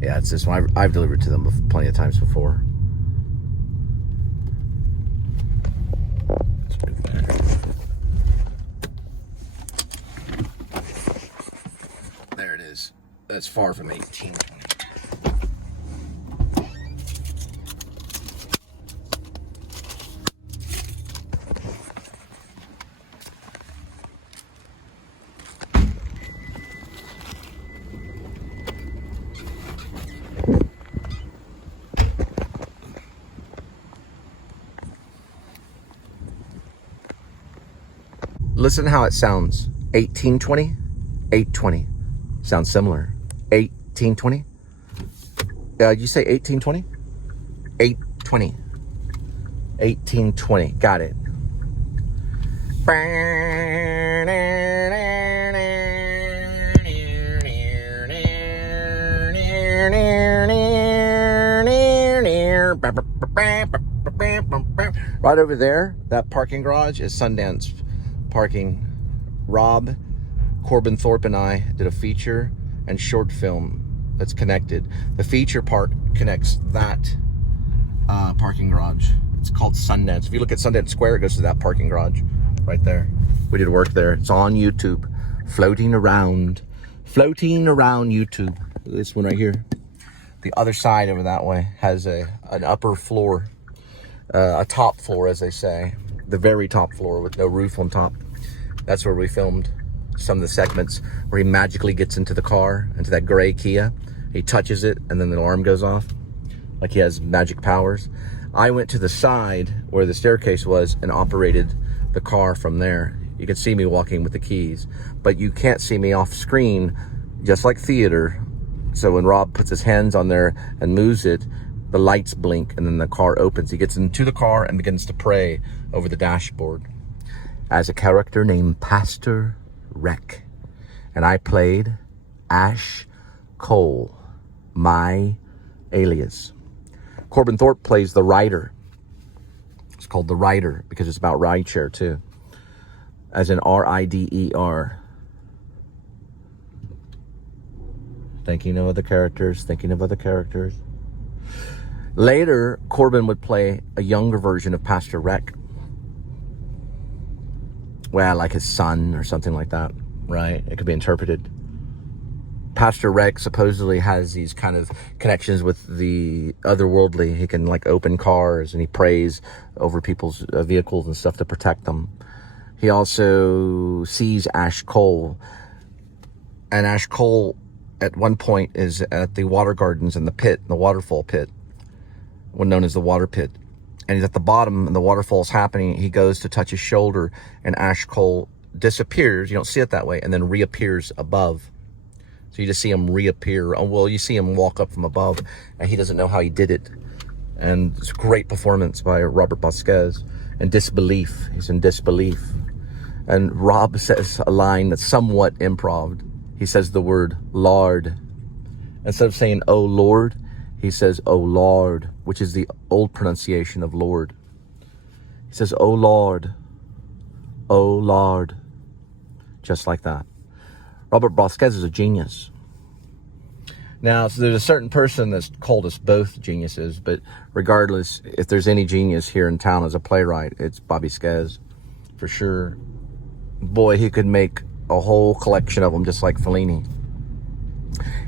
Yeah, it's this one. I've delivered to them plenty of times before. Let's move that. There it is. That's far from 1820. Listen how it sounds. 1820, 820. Sounds similar. 1820. You say 1820? 820. 1820. Got it. Right over there, that parking garage is Sundance parking. Rob, Corbin Thorpe, and I did a feature and short film that's connected. The feature part connects that parking garage. It's called Sundance. If you look at Sundance Square, it goes to that parking garage right there. We did work there. It's on YouTube, floating around YouTube. This one right here. The other side over that way has an upper floor, a top floor, as they say, the very top floor with no roof on top. That's where we filmed some of the segments where he magically gets into the car, into that gray Kia. He touches it and then the alarm goes off, like he has magic powers. I went to the side where the staircase was and operated the car from there. You can see me walking with the keys, but you can't see me off screen, just like theater. So when Rob puts his hands on there and moves it, the lights blink and then the car opens. He gets into the car and begins to pray over the dashboard as a character named Pastor Wreck. And I played Ash Cole, my alias. Corbin Thorpe plays the rider. It's called the rider because it's about rideshare too, as in R-I-D-E-R. Thinking of other characters. Later, Corbin would play a younger version of Pastor Wreck. Well, like his son or something like that, right? It could be interpreted. Pastor Wreck supposedly has these kind of connections with the otherworldly. He can like open cars and he prays over people's vehicles and stuff to protect them. He also sees Ash Cole. And Ash Cole at one point is at the water gardens in the pit, the waterfall pit, one known as the water pit. And he's at the bottom and the waterfall's happening. He goes to touch his shoulder and Ash Cole disappears. You don't see it that way. And then reappears above. So you just see him reappear. Oh, well, you see him walk up from above and he doesn't know how he did it. And it's a great performance by Robert Vasquez. And disbelief. He's in disbelief. And Rob says a line that's somewhat improv. He says the word Lord. Instead of saying, oh Lord, he says, oh Lord, which is the old pronunciation of Lord. He says, oh Lord, just like that. Robert Vasquez is a genius. Now, so there's a certain person that's called us both geniuses, but regardless, if there's any genius here in town as a playwright, it's Bobby Skez, for sure. Boy, he could make a whole collection of them just like Fellini.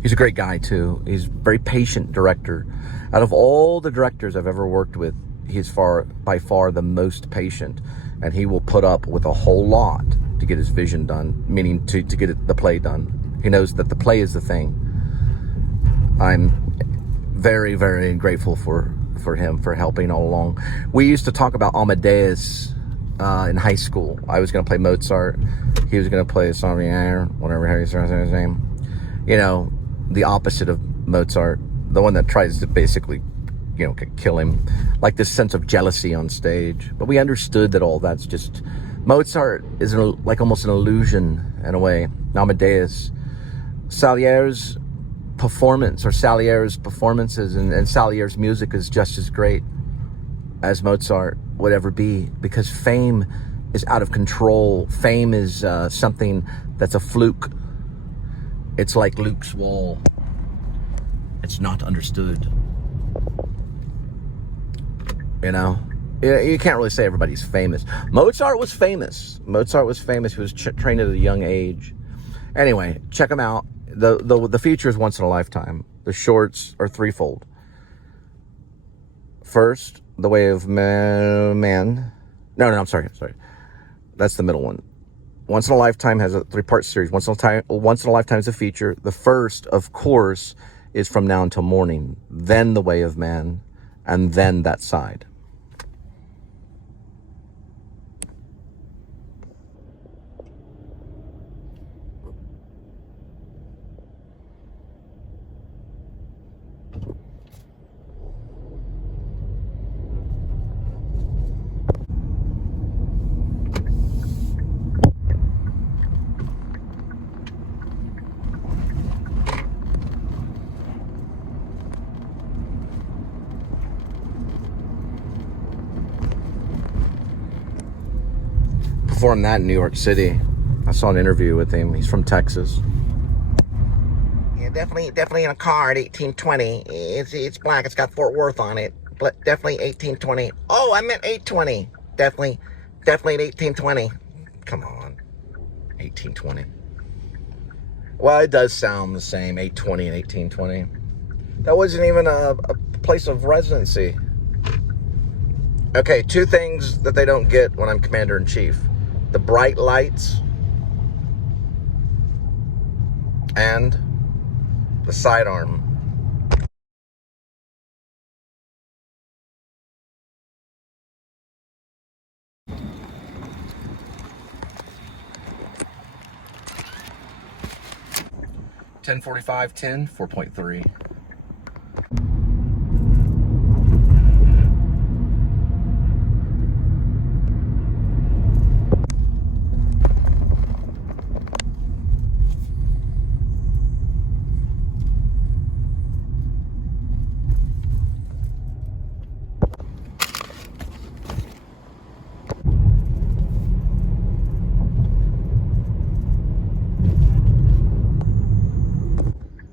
He's a great guy too. He's a very patient director. Out of all the directors I've ever worked with, he's by far the most patient, and he will put up with a whole lot to get his vision done, meaning to get the play done. He knows that the play is the thing. I'm very, very grateful for him for helping all along. We used to talk about Amadeus in high school. I was going to play Mozart. He was going to play Salieri, whatever how you say his name. You know, the opposite of Mozart, the one that tries to basically, you know, kill him, like this sense of jealousy on stage. But we understood that all that's just, Mozart is like almost an illusion in a way. Amadeus, Salier's performance, or Salier's performances and Salier's music is just as great as Mozart would ever be, because fame is out of control. Fame is something that's a fluke. It's like Luke's wall. It's not understood. You know? You can't really say everybody's famous. Mozart was famous. He was trained at a young age. Anyway, check them out. The feature is once in a lifetime. The shorts are threefold. First, The Way of Man. No, I'm sorry. That's the middle one. Once in a Lifetime has a 3-part series. Once in a Lifetime is a feature. The first, of course, is From Now Until Morning. Then The Way of Man. And then That Side. Performed that in New York City. I saw an interview with him. He's from Texas. Yeah, definitely in a car at 1820. It's black. It's got Fort Worth on it. But definitely 1820. Oh, I meant 820. Definitely at 1820. Come on, 1820. Well, it does sound the same. 820 and 1820. That wasn't even a place of residency. Okay, 2 things that they don't get when I'm Commander-in-Chief. The bright lights and the sidearm. $10:45, 4.3.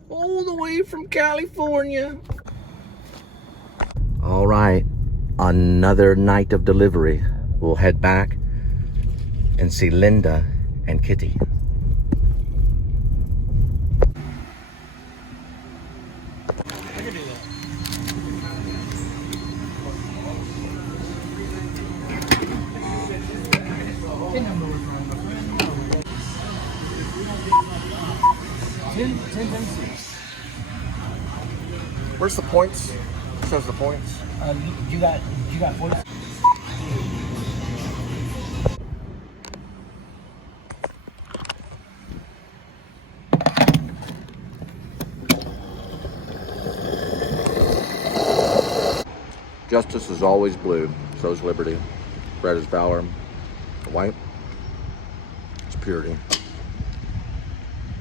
All the way from California. All right, another night of delivery. We'll head back and see Linda and Kitty. Where's the points? It says the points. You got 40. Justice is always blue, so is liberty. Red is valor. White is purity.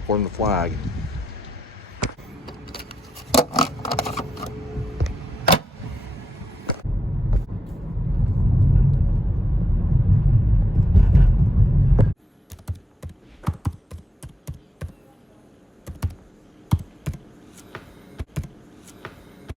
According to the flag,